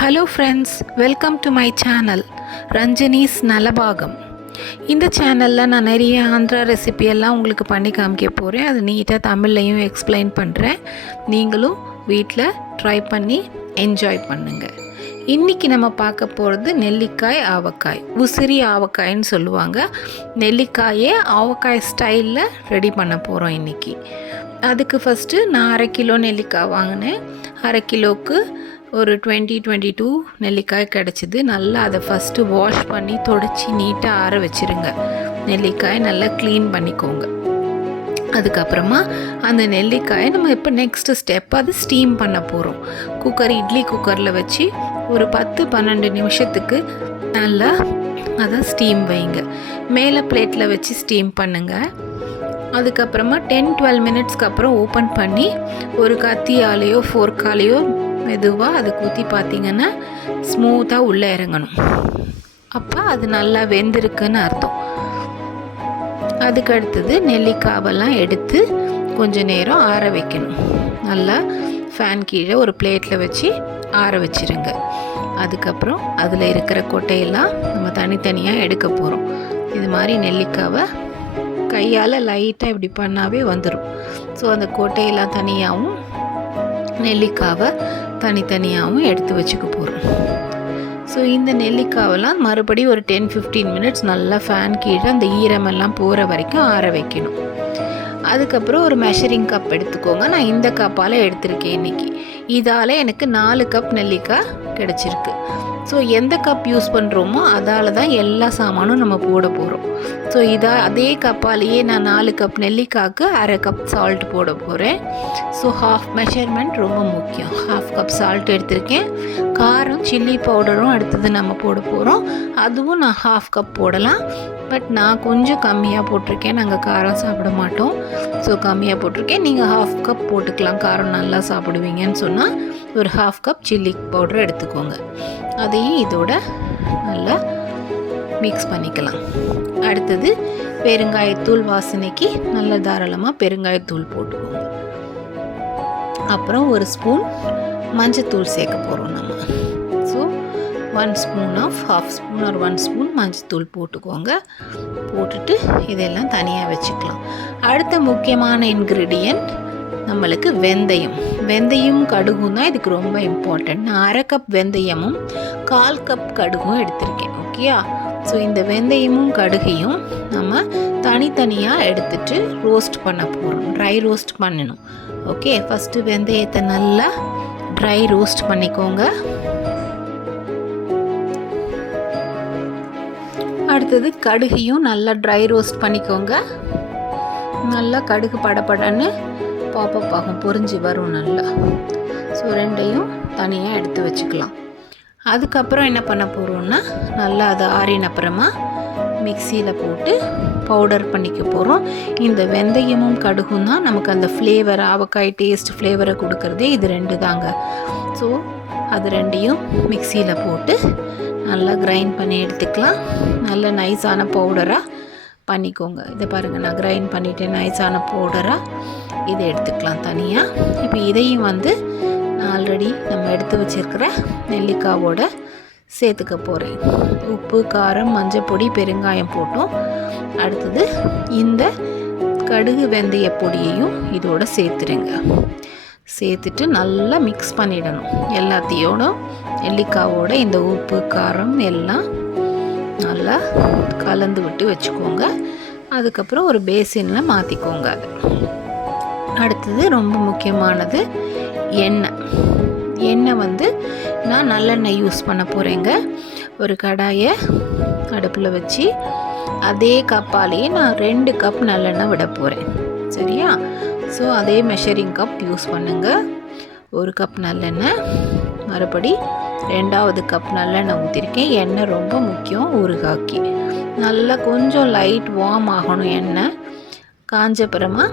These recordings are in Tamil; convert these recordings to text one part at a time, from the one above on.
Hello friends welcome to my channel Ranjani's Nalabagam இந்த சேனலில் நான் நிறைய ஆந்திரா ரெசிபியெல்லாம் உங்களுக்கு பண்ணி காமிக்க போகிறேன் அது நீட்டாக தமிழ்லையும் எக்ஸ்பிளைன் பண்ணுறேன் நீங்களும் வீட்டில் ட்ரை பண்ணி என்ஜாய் பண்ணுங்கள் இன்றைக்கி நம்ம பார்க்க போகிறது நெல்லிக்காய் ஆவக்காய். உசிறி ஆவக்காய்ன்னு சொல்லுவாங்க. நெல்லிக்காயே ஆவக்காய் ஸ்டைலில் ரெடி பண்ண போகிறோம் இன்றைக்கி அதுக்கு ஃபஸ்ட்டு நான் அரை கிலோ நெல்லிக்காய் வாங்கினேன். அரை கிலோவுக்கு ஒரு டுவெண்ட்டி டுவெண்ட்டி டூ நெல்லிக்காய் கிடச்சிது. நல்லா அதை ஃபஸ்ட்டு வாஷ் பண்ணி தொடச்சி நீட்டாக ஆற வச்சுருங்க. நெல்லிக்காய் நல்லா க்ளீன் பண்ணிக்கோங்க. அதுக்கப்புறமா அந்த நெல்லிக்காயை நம்ம இப்போ நெக்ஸ்ட் ஸ்டெப் அது ஸ்டீம் பண்ண போகிறோம் குக்கர் இட்லி குக்கரில் வச்சு ஒரு பத்து பன்னெண்டு நிமிஷத்துக்கு நல்லா அதை ஸ்டீம் வைங்க. மேலே பிளேட்டில் வச்சு ஸ்டீம் பண்ணுங்கள் அதுக்கப்புறமா டென் டுவெல் மினிட்ஸ்க்கு அப்புறம் ஓப்பன் பண்ணி ஒரு கத்தியாலேயோ ஃபோர்க்காலேயோ மெதுவாக அதை ஊற்றி பார்த்தீங்கன்னா ஸ்மூத்தாக உள்ளே இறங்கணும். அப்போ அது நல்லா வெந்திருக்குன்னு அர்த்தம். அதுக்கு அடுத்தது நெல்லிக்காவெல்லாம் எடுத்து கொஞ்ச நேரம் ஆற வைக்கணும். நல்லா ஃபேன் கீழே ஒரு பிளேட்டில் வச்சு ஆற வச்சிருங்க. அதுக்கப்புறம் அதில் இருக்கிற கொட்டையெல்லாம் நம்ம தனித்தனியாக எடுக்க போகிறோம் இது மாதிரி நெல்லிக்காவை கையால் லைட்டாக இப்படி பண்ணாவே வந்துடும் ஸோ அந்த கொட்டையெல்லாம் தனியாகவும் நெல்லிக்காவை தனித்தனியாகவும் எடுத்து வச்சுக்க போகிறோம் ஸோ இந்த நெல்லிக்காவெல்லாம் மறுபடியும் ஒரு டென் ஃபிஃப்டீன் மினிட்ஸ் நல்லா ஃபேன் கீழே அந்த ஈரமெல்லாம் போகிற வரைக்கும் ஆற வைக்கணும். அதுக்கப்புறம் ஒரு மெஷரிங் கப் எடுத்துக்கோங்க. நான் இந்த கப்பால் எடுத்திருக்கேன் இன்றைக்கி இதால் எனக்கு நாலு கப் நெல்லிக்காய் கிடச்சிருக்கு. ஸோ எந்த கப் யூஸ் பண்ணுறோமோ அதால் தான் எல்லா சாமானும் நம்ம போட போகிறோம் ஸோ இதா அதே கப்பாலேயே நான் நாலு கப் நெல்லிக்காய்க்கு அரை கப் சால்ட் போட போகிறேன் ஸோ ஹாஃப் மெஷர்மெண்ட் ரொம்ப முக்கியம். ஹாஃப் கப் சால்ட் எடுத்திருக்கேன். காரம் சில்லி பவுடரும் அடுத்தது நம்ம போட போகிறோம் அதுவும் நான் ஹாஃப் கப் போடலாம். பட் நான் கொஞ்சம் கம்மியாக போட்டிருக்கேன். நாங்கள் காரம் சாப்பிட மாட்டோம். ஸோ கம்மியாக போட்டிருக்கேன். நீங்கள் ஹாஃப் கப் போட்டுக்கலாம். காரம் நல்லா சாப்பிடுவீங்கன்னு சொன்னால் ஒரு ஹாஃப் கப் சில்லி பவுடர் எடுத்துக்கோங்க. அதையும் இதோட நல்லா மிக்ஸ் பண்ணிக்கலாம். அடுத்தது பெருங்காயத்தூள் வாசனைக்கு நல்ல தாராளமாக பெருங்காயத்தூள் போட்டுக்கோங்க. அப்புறம் ஒரு ஸ்பூன் மஞ்சத்தூள் சேர்க்க போகிறோம் நம்ம. So one spoon of half spoon ஒரு ஒன் ஸ்பூன் மஞ்சத்தூள் போட்டுக்கோங்க. போட்டுட்டு இதெல்லாம் தனியாக வச்சுக்கலாம். அடுத்த முக்கியமான இன்க்ரீடியண்ட் நம்மளுக்கு வெந்தயம். வெந்தயம் கடுகும் தான் இதுக்கு ரொம்ப இம்பார்ட்டண்ட் நான் அரை கப் வெந்தயமும் கால் கப் கடுகும் எடுத்திருக்கேன் ஓகேயா ஸோ இந்த வெந்தயமும் கடுகையும் நம்ம தனித்தனியாக எடுத்துட்டு ரோஸ்ட் பண்ண போகிறோம் ட்ரை ரோஸ்ட் பண்ணணும் ஓகே ஃபஸ்ட்டு வெந்தயத்தை நல்லா ட்ரை ரோஸ்ட் பண்ணிக்கோங்க. அடுத்தது கடுகையும் நல்லா ட்ரை ரோஸ்ட் பண்ணிக்கோங்க. நல்லா கடுகு படப்படன்னு பாப்பப் ஆகும் பொறிஞ்சு வரும் நல்லா. ஸோ ரெண்டையும் தனியாக எடுத்து வச்சுக்கலாம். அதுக்கப்புறம் என்ன பண்ண போகிறோம்னா நல்லா அதை ஆறின அப்புறமா மிக்சியில் போட்டு பவுடர் பண்ணிக்க போகிறோம் இந்த வெந்தயமும் கடுகும் தான் நமக்கு அந்த ஃப்ளேவர் ஆவக்காய் டேஸ்ட் ஃப்ளேவரை கொடுக்குறதே இது ரெண்டு தாங்க. ஸோ அது ரெண்டையும் மிக்சியில் போட்டு நல்லா கிரைண்ட் பண்ணி எடுத்துக்கலாம். நல்ல நைஸான பவுடராக பண்ணிக்கோங்க. இதை பாருங்கள் நான் கிரைண்ட் பண்ணிவிட்டேன் நைஸான பவுடராக இதை எடுத்துக்கலாம் தனியாக இப்போ இதையும் வந்து நான் ஆல்ரெடி நம்ம எடுத்து வச்சுருக்கிற நெல்லிக்காவோட சேர்த்துக்க போகிறேன் உப்பு காரம் மஞ்சள் பொடி பெருங்காயம் போட்டோம். அடுத்தது இந்த கடுகு வெந்தய பொடியையும் இதோட சேர்த்துருங்க சேர்த்துட்டு நல்லா மிக்ஸ் பண்ணிடணும். எல்லாத்தையோட நெல்லிக்காவோட இந்த உப்பு காரம் எல்லாம் நல்லா கலந்து விட்டு வச்சுக்கோங்க. அதுக்கப்புறம் ஒரு பேசினில் மாற்றிக்கோங்க அது. அடுத்தது ரொம்ப முக்கியமானது எண்ணெய். எண்ணெய் வந்து நான் நல்லெண்ணெய் யூஸ் பண்ண போகிறேங்க ஒரு கடாயை அடுப்பில் வச்சு அதே கப்பாலேயே நான் ரெண்டு கப் நல்லெண்ணெய் விட போகிறேன் சரியா? ஸோ அதே மெஷரிங் கப் யூஸ் பண்ணுங்கள் ஒரு கப் நல்லெண்ணெய் மறுபடி ரெண்டாவது கப் நல்லெண்ணெய் ஊற்றிருக்கேன் எண்ணெய் ரொம்ப முக்கியம் ஊறுகாக்கி நல்லா கொஞ்சம் லைட் வார்ம் ஆகணும் எண்ணெய். காஞ்சப்புறமா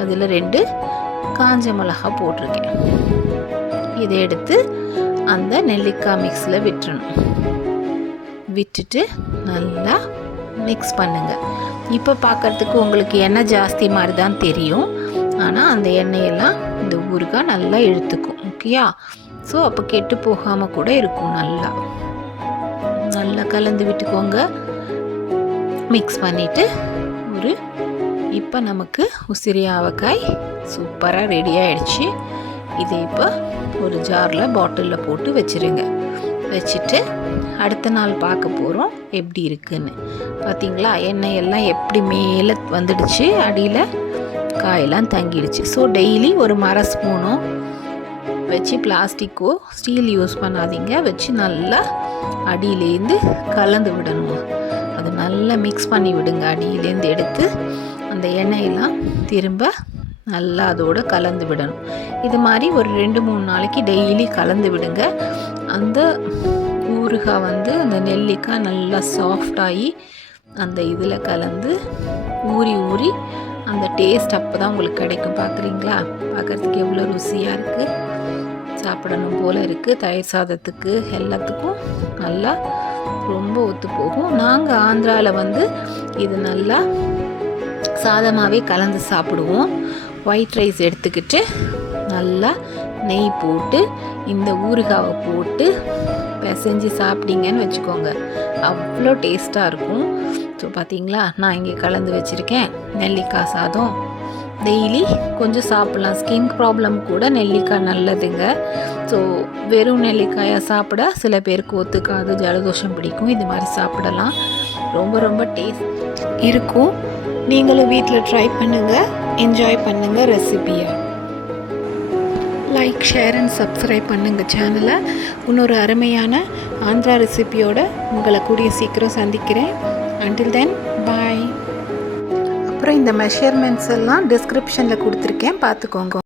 அதில் ரெண்டு காஞ்ச மிளகா போட்டிருக்கேன். இதை எடுத்து அந்த நெல்லிக்காய் மிக்ஸில் விட்டுறணும். விட்டுட்டு நல்லா மிக்ஸ் பண்ணுங்கள் இப்போ பார்க்குறதுக்கு உங்களுக்கு எண்ணெய் ஜாஸ்தி மாதிரி தான் தெரியும். ஆனால் அந்த எண்ணெயெல்லாம் இந்த ஊறுகாய் நல்லா இழுத்துக்கும். ஓகேயா? ஸோ அப்போ கெட்டு போகாமல் கூட இருக்கும் நல்லா. நல்லா கலந்து விட்டுக்கோங்க. மிக்ஸ் பண்ணிவிட்டு ஒரு இப்போ நமக்கு உசிரி ஆவக்காய் சூப்பராக ரெடி ஆயிடுச்சு. இதை இப்போ ஒரு ஜாரில் பாட்டிலில் போட்டு வச்சுருங்க. வச்சுட்டு அடுத்த நாள் பார்க்க போகிறோம் எப்படி இருக்குன்னு. பார்த்தீங்களா எண்ணெய் எல்லாம் எப்படி மேலே வந்துடுச்சு? அடியில் காயெல்லாம் தங்கிடுச்சு. ஸோ டெய்லி ஒரு மர ஸ்பூனும் வச்சு பிளாஸ்டிக்கோ ஸ்டீல் யூஸ் பண்ணாதீங்க. வச்சு நல்லா அடியிலேருந்து கலந்து விடணும். அது நல்லா மிக்ஸ் பண்ணி விடுங்க. அடியிலேருந்து எடுத்து அந்த எண்ணெயெல்லாம் திரும்ப நல்லா அதோடு கலந்து விடணும். இது மாதிரி ஒரு ரெண்டு மூணு நாளைக்கு டெய்லி கலந்து விடுங்க. அந்த ஊறுகாய் வந்து அந்த நெல்லிக்காய் நல்லா சாஃப்டாகி அந்த இதில் கலந்து ஊறி ஊறி அந்த டேஸ்ட் அப்போ தான் உங்களுக்கு கிடைக்கும். பார்க்குறீங்களா? பார்க்குறதுக்கு எவ்வளோ ருசியாக இருக்குது சாப்பிடணும் போல் இருக்குது தயிர் சாதத்துக்கு எல்லாத்துக்கும் நல்லா ரொம்ப ஒத்து போகும். நாங்கள் ஆந்திராவில் வந்து இது நல்லா சாதமாகவே கலந்து சாப்பிடுவோம். ஒயிட் ரைஸ் எடுத்துக்கிட்டு நல்லா நெய் போட்டு இந்த ஊறுகாவை போட்டு பிசைஞ்சு சாப்பிட்டீங்கன்னு வச்சுக்கோங்க. அவ்வளோ டேஸ்ட்டாக இருக்கும். ஸோ பார்த்தீங்களா நான் இங்கே கலந்து வச்சுருக்கேன். நெல்லிக்காய் சாதம். டெய்லி கொஞ்சம் சாப்பிட்லாம். ஸ்கின் ப்ராப்ளம் கூட நெல்லிக்காய் நல்லதுங்க. ஸோ வெறும் நெல்லிக்காயை சாப்பிட சில பேருக்கு ஒத்துக்காது. ஜலதோஷம் பிடிக்கும். இது மாதிரி சாப்பிடலாம். ரொம்ப ரொம்ப டேஸ்ட் இருக்கும். நீங்களும் வீட்டில் ட்ரை பண்ணுங்கள் என்ஜாய் பண்ணுங்கள் ரெசிபியை லைக் ஷேர் அண்ட் சப்ஸ்கிரைப் பண்ணுங்கள் சேனலை இன்னொரு அருமையான ஆந்திரா ரெசிபியோட உங்களை கூடிய சீக்கிரம் சந்திக்கிறேன். அண்டில் தென் பாய் அதுக்கப்புறம் இந்த மெஷர்மெண்ட்ஸ் எல்லாம் டிஸ்கிரிப்ஷனில் கொடுத்துருக்கேன். பார்த்துக்கோங்க.